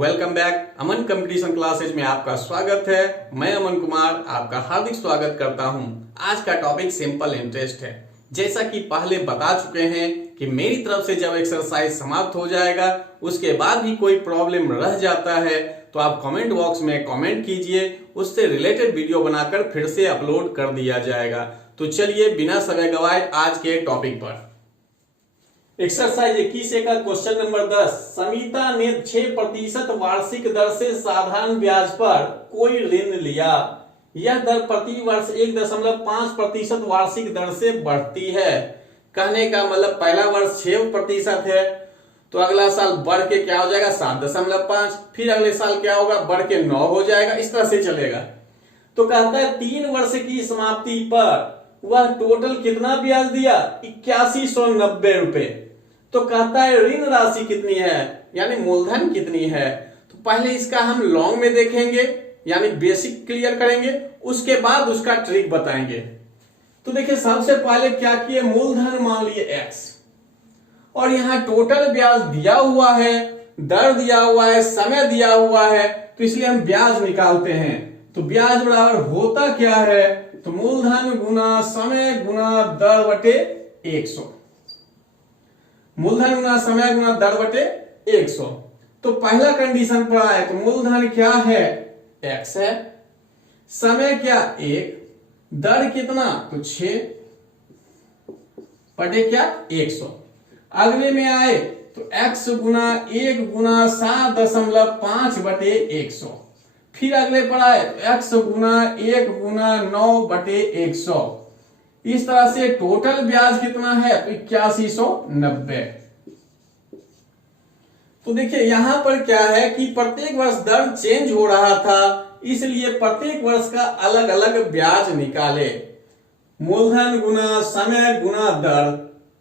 Welcome back. Aman competition classes में आपका स्वागत है। मैं अमन कुमार आपका हार्दिक स्वागत करता हूं। आज का टॉपिक सिंपल इंटरेस्ट है। जैसा कि पहले बता चुके हैं कि मेरी तरफ से जब एक्सरसाइज समाप्त हो जाएगा उसके बाद भी कोई प्रॉब्लम रह जाता है तो आप कमेंट बॉक्स में कमेंट कीजिए, उससे रिलेटेड वीडियो बनाकर फिर से अपलोड कर दिया जाएगा। तो चलिए बिना समय गवाए आज के टॉपिक पर। एक्सरसाइज 21 का क्वेश्चन नंबर 10। समिता ने 6% वार्षिक दर से साधारण ब्याज पर कोई ऋण लिया। यह दर प्रति वर्ष 1.5% वार्षिक दर से बढ़ती है। कहने का मतलब पहला वर्ष 6% है तो अगला साल बढ़ के क्या हो जाएगा 7.5, फिर अगले साल क्या होगा बढ़ के 9 हो जाएगा। इस तरह से चलेगा। तो कहता है 3 वर्ष की समाप्ति पर वह टोटल कितना ब्याज दिया 8190 रुपए। तो कहता है ऋण राशि कितनी है यानी मूलधन कितनी है। तो पहले इसका हम लॉन्ग में देखेंगे यानी बेसिक क्लियर करेंगे, उसके बाद उसका ट्रिक बताएंगे। तो देखिए सबसे पहले क्या किए, मूलधन मान लिए x और यहां टोटल ब्याज दिया हुआ है, दर दिया हुआ है, समय दिया हुआ है, तो इसलिए हम ब्याज निकालते हैं। तो ब्याज बराबर होता क्या है, तो मूलधन गुना समय गुना दर बटे 100। मूलधन गुना समय गुना दर बटे 100। तो पहला कंडीशन पर आए तो मूलधन क्या है x है, समय क्या 1, दर कितना तो 6 बटे क्या 100। अगले में आए तो x गुना 1 गुना 7.5 बटे 100। फिर अगले पर आए तो x गुना 1 गुना 9 बटे 100। इस तरह से टोटल ब्याज कितना है तो 8190। तो देखिए यहां पर क्या है कि प्रत्येक वर्ष दर चेंज हो रहा था, इसलिए प्रत्येक वर्ष का अलग अलग ब्याज निकाले। मूलधन गुना समय गुना दर,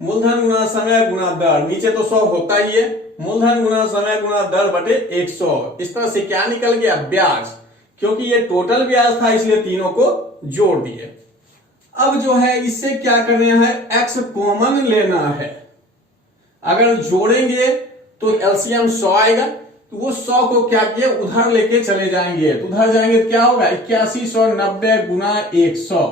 मूलधन गुना समय गुना दर, नीचे तो 100 होता ही है, मूलधन गुना समय गुना दर बटे 100। इस तरह से क्या निकल गया ब्याज, क्योंकि ये टोटल ब्याज था इसलिए तीनों को जोड़ दिए। अब जो है इससे क्या करना है, x कॉमन लेना है। अगर जोड़ेंगे तो एलसीएम 100 आएगा, तो वो 100 को क्या किए उधर लेके चले जाएंगे, तो उधर जाएंगे तो क्या होगा 8190 गुना 100।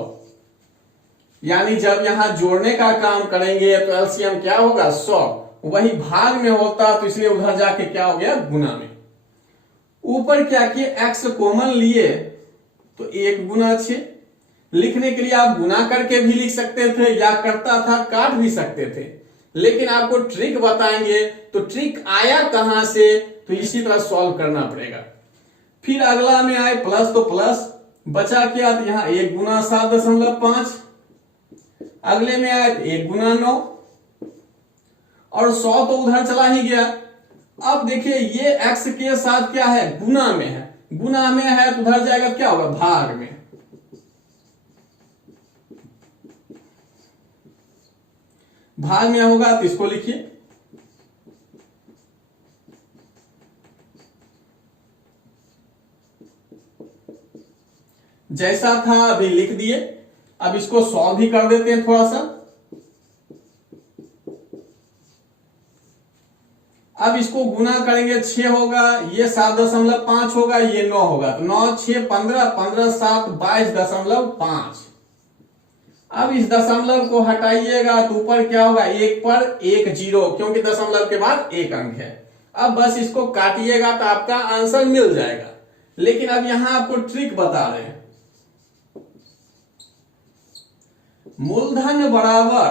यानी जब यहां जोड़ने का काम करेंगे तो एलसीएम क्या होगा 100, वही भाग में होता तो इसलिए उधर जाके क्या हो गया गुना में। ऊपर क्या किए x कॉमन लिए तो 1 गुना 6। लिखने के लिए आप गुना करके भी लिख सकते थे या करता था काट भी सकते थे, लेकिन आपको ट्रिक बताएंगे तो ट्रिक आया कहां से, तो इसी तरह सॉल्व करना पड़ेगा। फिर अगला में आए प्लस, तो प्लस बचा क्या तो यहां 1 गुना 7.5। अगले में आए 1 गुना 9 और 100 तो उधर चला ही गया। अब देखिए ये x के साथ क्या है गुना में है, गुना में है तो उधर जाएगा क्या होगा भाग में। भाग में होगा तो इसको लिखिए, जैसा था अभी लिख दिए। अब इसको सॉल्व भी कर देते हैं थोड़ा सा। अब इसको गुना करेंगे 6 होगा, ये 7.5 होगा, ये 9 होगा, तो 9 6 15, 15 7 22.5। अब इस दशमलव को हटाइएगा तो ऊपर क्या होगा 1 पर 1 0, क्योंकि दशमलव के बाद 1 अंक है। अब बस इसको काटिएगा तो आपका आंसर मिल जाएगा। लेकिन अब यहां आपको ट्रिक बता रहे हैं, मूलधन बराबर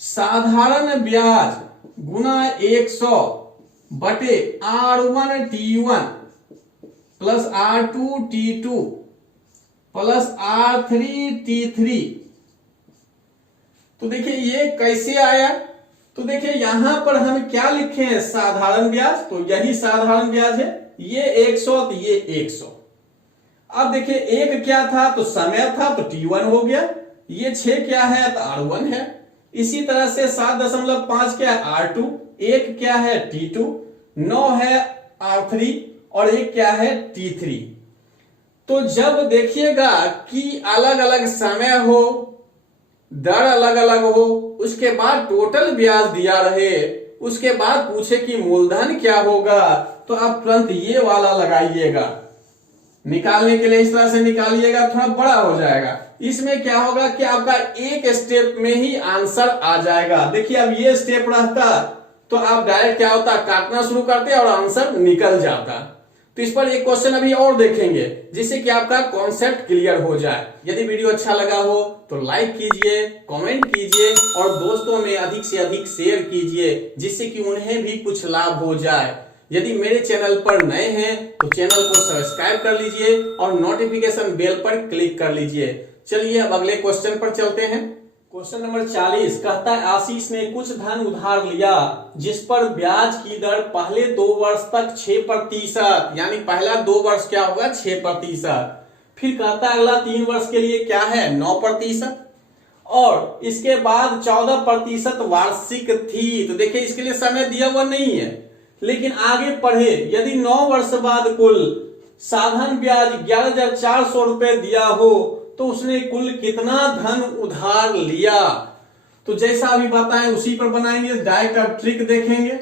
साधारण ब्याज गुना 100 बटे R1 T1 plus R2 T2 plus R3 T3। तो देखिए ये कैसे आया, तो देखिए यहां पर हम क्या लिखे हैं साधारण ब्याज, तो यही साधारण ब्याज है, ये 100 तो ये 100। अब देखिए एक क्या था तो समय था तो T1 हो गया, ये 6 क्या है तो R1 है। इसी तरह से 7.5 क्या है R2, 1 क्या है T2, 9 है R3 और 1 क्या है T3। तो जब देखिएगा कि अलग अलग समय हो, दर अलग अलग हो, उसके बाद टोटल ब्याज दिया रहे, उसके बाद पूछे कि मूलधन क्या होगा, तो आप तुरंत ये वाला लगाइएगा। निकालने के लिए इस तरह से निकालिएगा, थोड़ा बड़ा हो जाएगा। इसमें क्या होगा कि आपका एक स्टेप में ही आंसर आ जाएगा। देखिए अब ये स्टेप रहता तो आप डायरेक्ट क्या होता, काटना शुरू करते और आंसर निकल जाता। तो इस पर एक क्वेश्चन अभी और देखेंगे जिससे कि आपका कॉन्सेप्ट क्लियर हो जाए। यदि वीडियो अच्छा लगा हो तो लाइक कीजिए, कमेंट कीजिए और दोस्तों में अधिक से अधिक शेयर कीजिए जिससे कि उन्हें भी कुछ लाभ हो जाए। यदि मेरे चैनल पर नए हैं तो चैनल को सब्सक्राइब कर लीजिए और नोटिफिकेशन बेल पर क्लिक कर लीजिए। चलिए अब अगले क्वेश्चन पर चलते हैं। क्वेश्चन नंबर 40 कहता है आशीष ने कुछ धन उधार लिया जिस पर ब्याज की दर पहले 2 वर्ष तक 6%, यानी पहला 2 वर्ष क्या होगा 6%। फिर कहता है अगला 3 वर्ष के लिए क्या है 9% और इसके बाद 14% वार्षिक थी। तो देखिए इसके लिए समय दिया हुआ नहीं है, लेकिन आगे पढ़े यदि 9 वर्ष बाद कुल साधारण ब्याज 11,400 रुपए दिया हो तो उसने कुल कितना धन उधार लिया। तो जैसा अभी बताएं उसी पर बनाएंगे, डायरेक्ट अब ट्रिक देखेंगे।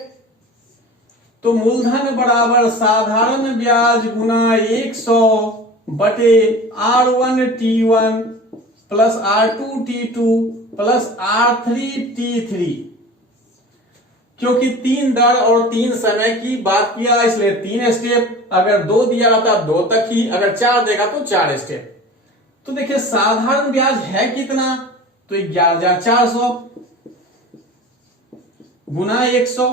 तो मूलधन बराबर साधारण ब्याज गुना 100 बटे R1T1 plus R2T2 plus R3T3। क्योंकि 3 दर और 3 समय की बात किया इसलिए 3 स्टेप, अगर 2 दिया रहता 2 तक ही, अगर 4 देगा तो 4 स्टेप। तो देखिए साधारण ब्याज है कितना, तो 11,400 गुना 100।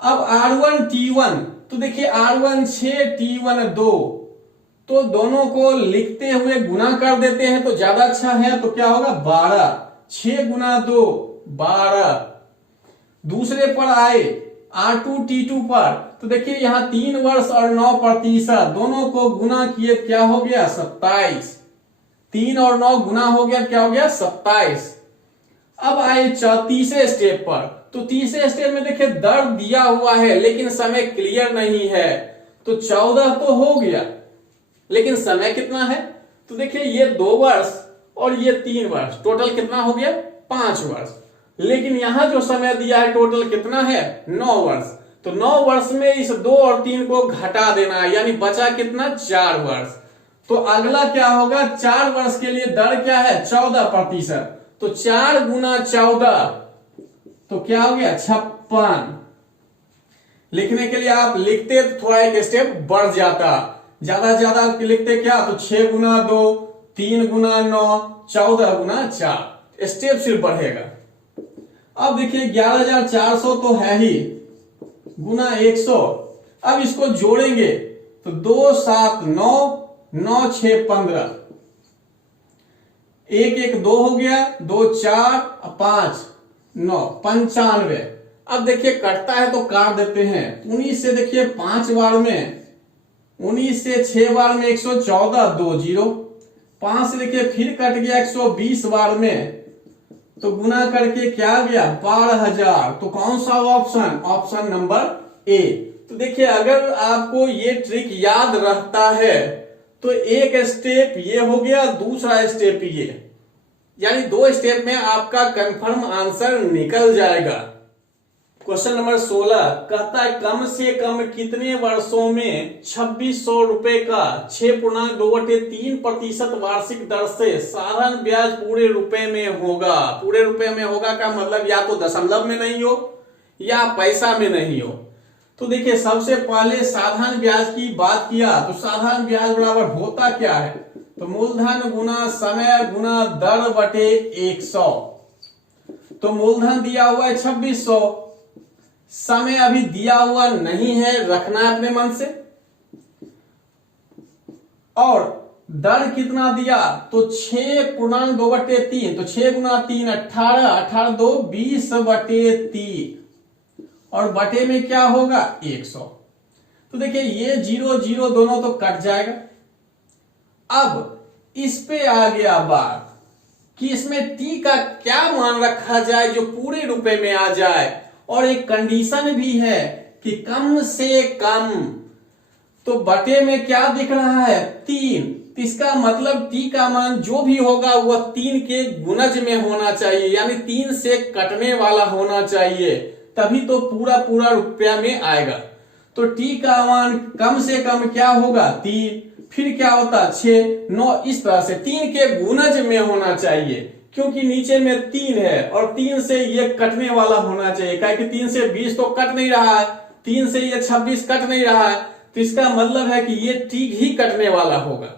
अब R1T1 तो देखिए R1 6 T1 2, तो दोनों को लिखते हुए गुना कर देते हैं तो ज्यादा अच्छा है। तो क्या होगा 12, 6 गुना 2 12। दूसरे पर आए R2T2 पर, तो देखिए यहां 3 वर्ष और 9% दोनों को गुना किए क्या हो गया 27। 3 और 9 गुना हो गया क्या हो गया 27। अब आए तीसरे स्टेप पर, तो तीसरे स्टेप में देखिए दर दिया हुआ है लेकिन समय क्लियर नहीं है। तो 14 तो हो गया लेकिन समय कितना है, तो देखिए ये 2 वर्ष और ये 3 वर्ष, टोटल कितना हो गया 5 वर्ष। लेकिन यहां जो समय दिया है टोटल कितना है 9 वर्ष। तो 9 वर्ष में इस 2 और 3 को घटा देना है, यानी बचा कितना 4 वर्ष। तो अगला क्या होगा 4 वर्ष के लिए दर क्या है 14%। तो 4 गुना 14 तो क्या हो गया 56। लिखने के लिए आप लिखते तो थोड़ा एक स्टेप बढ़ जाता, ज्यादा ज्यादा लिखते क्या तो 6 गुना 2 3 गुना 9 14 गुना 4, स्टेप सिर्फ बढ़ेगा। अब देखिए 11,400 तो है ही गुना 100। अब इसको जोड़ेंगे तो 2 7 9 9 6 15, 1 1 2 हो गया, 2 4 5 9 95। अब देखिए कटता है तो काट देते हैं। 19 से देखिए 5 बार में, 19 से 6 बार में 114 2 0। 5 से देखिए फिर कट गया 120 बार में, तो गुना करके क्या गया 12,000। तो कौन सा ऑप्शन, ऑप्शन नंबर ए। तो देखिए अगर आपको ये ट्रिक याद रहता है तो एक स्टेप ये हो गया, दूसरा स्टेप ये, यानी 2 स्टेप में आपका कंफर्म आंसर निकल जाएगा। क्वेश्चन नंबर 16 कहता है कम से कम कितने वर्षों में 2600 रुपए का 6.2/3% वार्षिक दर से साधारण ब्याज पूरे रुपए में होगा। पूरे रुपए में होगा का मतलब या तो दशमलव में नहीं हो या पैसा में नहीं हो। तो देखिए सबसे पहले साधारण ब्याज की बात किया तो साधारण ब्याज बराबर होता क्या है, तो मूलधन गुना समय गुना दर बटे 100। तो मूलधन दिया हुआ है 2600, समय अभी दिया हुआ नहीं है, रखना है अपने मन से। और दर कितना दिया तो 6.2/3, तो 6 गुना 3 18, 18 2 20/3 और बटे में क्या होगा 100। तो देखिए ये 0 0 दोनों तो कट जाएगा। अब इस पे आ गया बात कि इसमें टी का क्या मान रखा जाए जो पूरे रुपए में आ जाए, और एक कंडीशन भी है कि कम से कम। तो बटे में क्या दिख रहा है 3, तो इसका मतलब टी का मान जो भी होगा वह 3 के गुणज में होना चाहिए, यानी 3 से कटने वाला होना चाहिए। तभी तो पूरा पूरा रुपया में आएगा। तो t का मान कम से कम क्या होगा 3, फिर क्या होता 6, 9, इस तरह से 3 के गुणज में होना चाहिए, क्योंकि नीचे में 3 है और 3 से ये कटने वाला होना चाहिए। क्या कि 3 से 20 तो कट नहीं रहा है, 3 से ये 26 कट नहीं रहा है, तो इसका मतलब है कि ये ठीक ही कटने वाला होगा।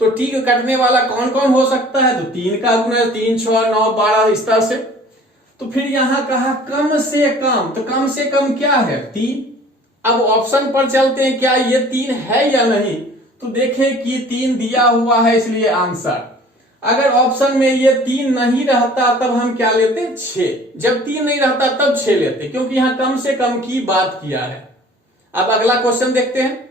तो ठीक कटने वाला कौन कौन हो सकता है, तो 3 का गुणज 3, 6, 9, 12 इस तरह से। तो फिर यहां कहा कम से कम, तो कम से कम क्या है 3। अब ऑप्शन पर चलते हैं, क्या ये 3 है या नहीं, तो देखें कि 3 दिया हुआ है इसलिए आंसर। अगर ऑप्शन में ये 3 नहीं रहता तब हम क्या लेते 6, जब 3 नहीं रहता तब 6 लेते, क्योंकि यहां कम से कम की बात किया है। अब अगला क्वेश्चन देखते हैं।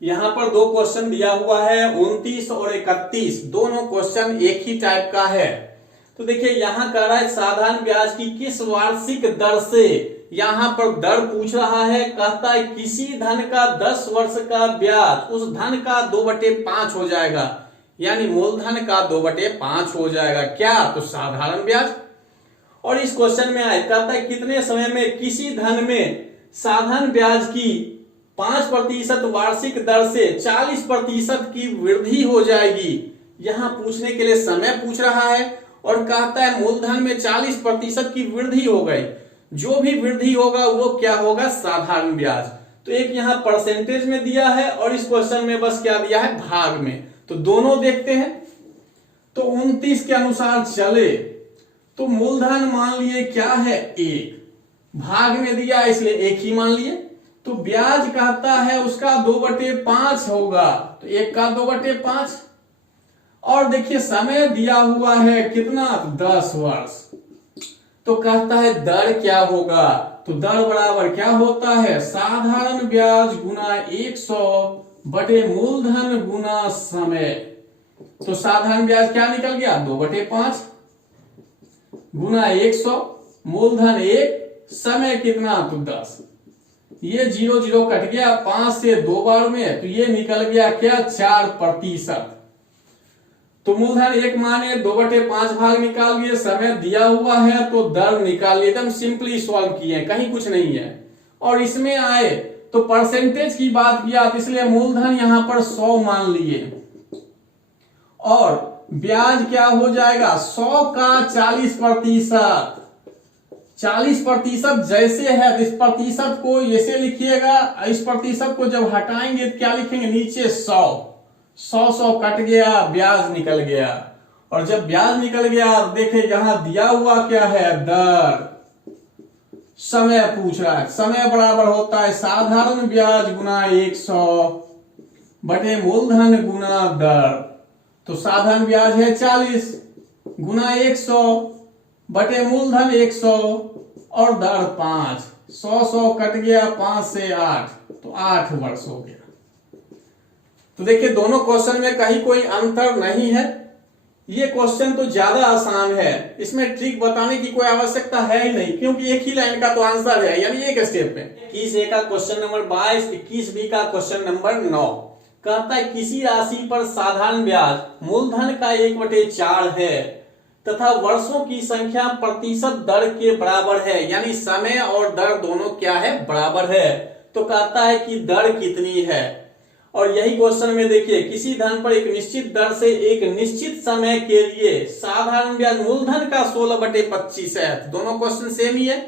यहां पर 2 क्वेश्चन दिया हुआ है, 29 और 31, दोनों क्वेश्चन एक ही टाइप का है। तो देखिए यहां कह रहा है साधारण ब्याज की किस वार्षिक दर से, यहां पर दर पूछ रहा है, कहता है किसी धन का 10 वर्ष का ब्याज उस धन का 2/5 हो जाएगा, यानी मूलधन का 2/5 हो जाएगा, क्या, तो साधारण ब्याज। और इस क्वेश्चन में आए कहता है कितने समय में किसी धन में साधारण ब्याज की 5% वार्षिक दर से 40% की वृद्धि हो जाएगी। यहां पूछने के लिए समय पूछ रहा है और कहता है मूलधन में 40% की वृद्धि हो गई, जो भी वृद्धि होगा वो क्या होगा, साधारण ब्याज। तो एक यहां परसेंटेज में दिया है और इस क्वेश्चन में बस क्या दिया है, भाग में। तो दोनों देखते हैं। तो 29 के अनुसार चले तो मूलधन मान लिए क्या है 1, भाग में दिया इसलिए 1 ही मान लिए। तो ब्याज कहता है उसका 2/5 होगा, तो 1 का 2/5। और देखिए समय दिया हुआ है कितना, 10 वर्ष। तो कहता है दर क्या होगा, तो दर बराबर क्या होता है, साधारण ब्याज गुना 100 बटे मूलधन गुना समय। तो साधारण ब्याज क्या निकल गया 2/5 गुना 100, मूलधन 1, समय कितना, तो 10। ये 0 0 कट गया, 5 से 2 बार में, तो ये निकल गया क्या 4%। तो मूलधन 1 माने 2/5 भाग निकाल लिए, समय दिया हुआ है तो दर निकाल लिए, एकदम सिंपली सॉल्व किए, कहीं कुछ नहीं है। और इसमें आए तो परसेंटेज की बात किया, इसलिए मूलधन यहां पर 100 मान लिए और ब्याज क्या हो जाएगा 100 का 40%। 40% जैसे है इस प्रतिशत को ऐसे लिखिएगा, इस प्रतिशत को जब हटाएंगे तो क्या लिखेंगे नीचे 100 कट गया, ब्याज निकल गया। और जब ब्याज निकल गया देखे यहां दिया हुआ क्या है दर, समय पूछ रहा है, समय बराबर होता है साधारण ब्याज गुना 100 बटे मूलधन गुना दर। तो साधारण ब्याज है 40 गुना 100 बटे मूलधन 100 और दर 5, 100 कट गया, 5 से 8, तो 8 वर्ष हो गया। तो देखिए दोनों क्वेश्चन में कहीं कोई अंतर नहीं है। ये क्वेश्चन तो ज्यादा आसान है, इसमें ट्रिक बताने की कोई आवश्यकता है ही नहीं, क्योंकि एक ही लाइन का तो आंसर है, यानी एक स्टेप में। 21A का क्वेश्चन नंबर 22, 21B का क्वेश्चन नंबर 9 कहता है किसी राशि पर साधारण ब्याज मूलधन का 1/4 है तथा वर्षों की संख्या प्रतिशत दर के बराबर है, यानी समय और दर दोनों क्या है, बराबर है। तो कहता है कि दर कितनी है। और यही क्वेश्चन में देखिए किसी धन पर एक निश्चित दर से एक निश्चित समय के लिए साधारण ब्याज मूलधन का 16/25 है, दोनों क्वेश्चन सेम ही है।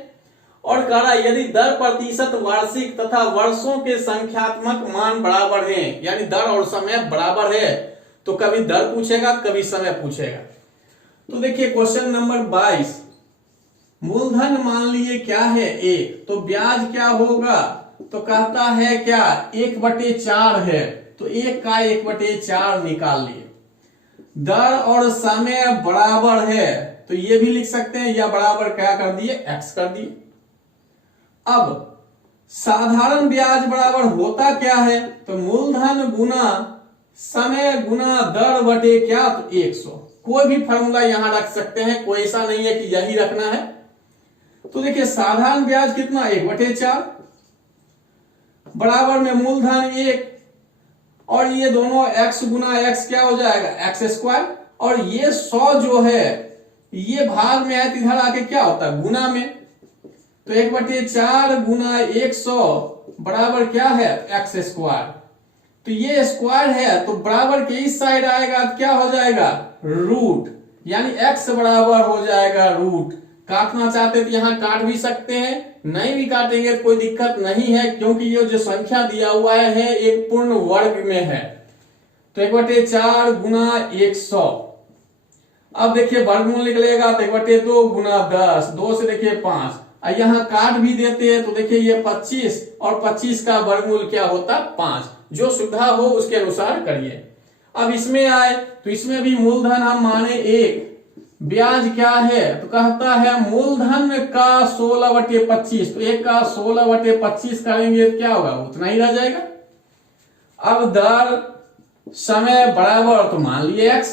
और कह रहा यदि दर प्रतिशत वार्षिक तथा वर्षों के संख्यात्मक मान बराबर हैं, यानी दर और समय बराबर है, तो कभी दर पूछेगा कभी समय पूछेगा। तो देखिए क्वेश्चन नंबर 22, मूलधन मान लिए क्या है 1, तो ब्याज क्या होगा, तो कहता है क्या 1/4 है, तो 1 का 1/4 निकाल लिए। दर और समय बराबर है, तो ये भी लिख सकते हैं, या बराबर क्या कर दिए x कर दिए। अब साधारण ब्याज बराबर होता क्या है, तो मूलधन गुना समय गुना दर बटे क्या, तो 100। कोई भी फॉर्मूला यहां रख सकते हैं, कोई ऐसा नहीं है कि यही रखना है। तो देखिए साधारण ब्याज कितना 1/4 बराबर में मूलधन 1, और ये दोनों x गुना x क्या हो जाएगा x², और ये 100 जो है ये भाग में है तो इधर आके क्या होता है गुना में, तो 1/4 गुना 100 बराबर क्या है एक्स स्क्वायर। तो ये स्क्वायर है तो बराबर के इस साइड आएगा तो क्या हो जाएगा रूट, यानी x बराबर हो जाएगा रूट। काटना चाहते तो यहां काट भी सकते हैं, नहीं भी काटेंगे तो कोई दिक्कत नहीं है, क्योंकि ये जो संख्या दिया हुआ है एक पूर्ण वर्ग में है। तो 1/4 गुना 100, अब देखिए वर्गमूल निकलेगा तो 1/2 गुना 10, 2 से देखिए 5, यहां काट भी देते हैं तो देखिए ये 25 और 25 का वर्गमूल क्या होता 5। जो सुविधा हो उसके अनुसार करिए। अब इसमें आए तो इसमें भी मूलधन हम माने 1, ब्याज क्या है तो कहता है मूलधन का 16/25, तो 1 का 16/25 करेंगे तो क्या होगा उतना ही रह जाएगा। अब दर समय बराबर तो मान लिए x,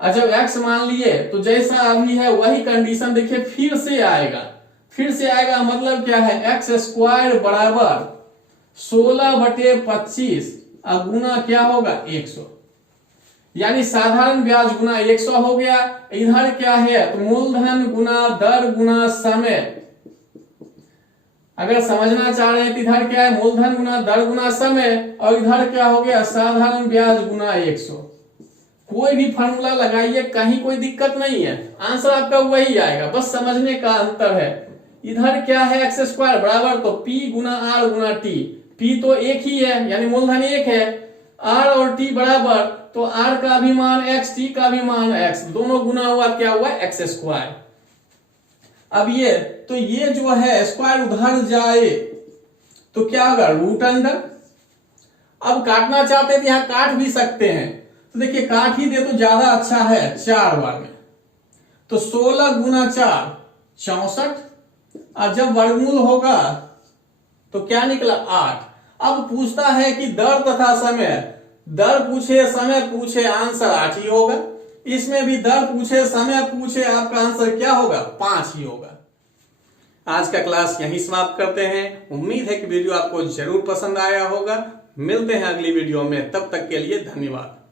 और जब x मान लिए तो जैसा अभी है वही कंडीशन देखिए फिर से आएगा मतलब क्या है एक्स स्क्वायर बराबर 16/25 और गुना क्या होगा 100, यानी साधारण ब्याज गुना 100 हो गया। इधर क्या है तो मूलधन गुना दर गुना समय, अगर समझना चाह रहे हैं तो इधर क्या है मूलधन गुना दर गुना समय, और इधर क्या हो गया साधारण ब्याज गुना 100। कोई भी फॉर्मूला लगाइए कहीं कोई दिक्कत नहीं है, आंसर आपका वही आएगा, बस समझने का अंतर है। इधर क्या है एक्स स्क्वायर बराबर तो p गुना r गुना t, p तो एक ही है यानी मूलधन 1 है, r और t बराबर तो r का भी मान x, t का भी मान x, दोनों गुना हुआ क्या हुआ एक्स स्क्वायर। अब ये जो है स्क्वायर उधर जाए तो क्या होगा रूट अंडर। अब काटना चाहते थे यहां काट भी सकते हैं, तो देखिए काट ही दे तो ज्यादा अच्छा है 4 बार में, तो 16 गुना 4 64, और जब वर्गमूल होगा तो क्या निकला 8। अब पूछता है कि दर तथा समय, दर पूछे समय पूछे आंसर 8 ही होगा, इसमें भी दर पूछे समय पूछे आपका आंसर क्या होगा 5 ही होगा। आज का क्लास यहीं समाप्त करते हैं। उम्मीद है कि वीडियो आपको जरूर पसंद आया होगा। मिलते हैं अगली वीडियो में, तब तक के लिए धन्यवाद।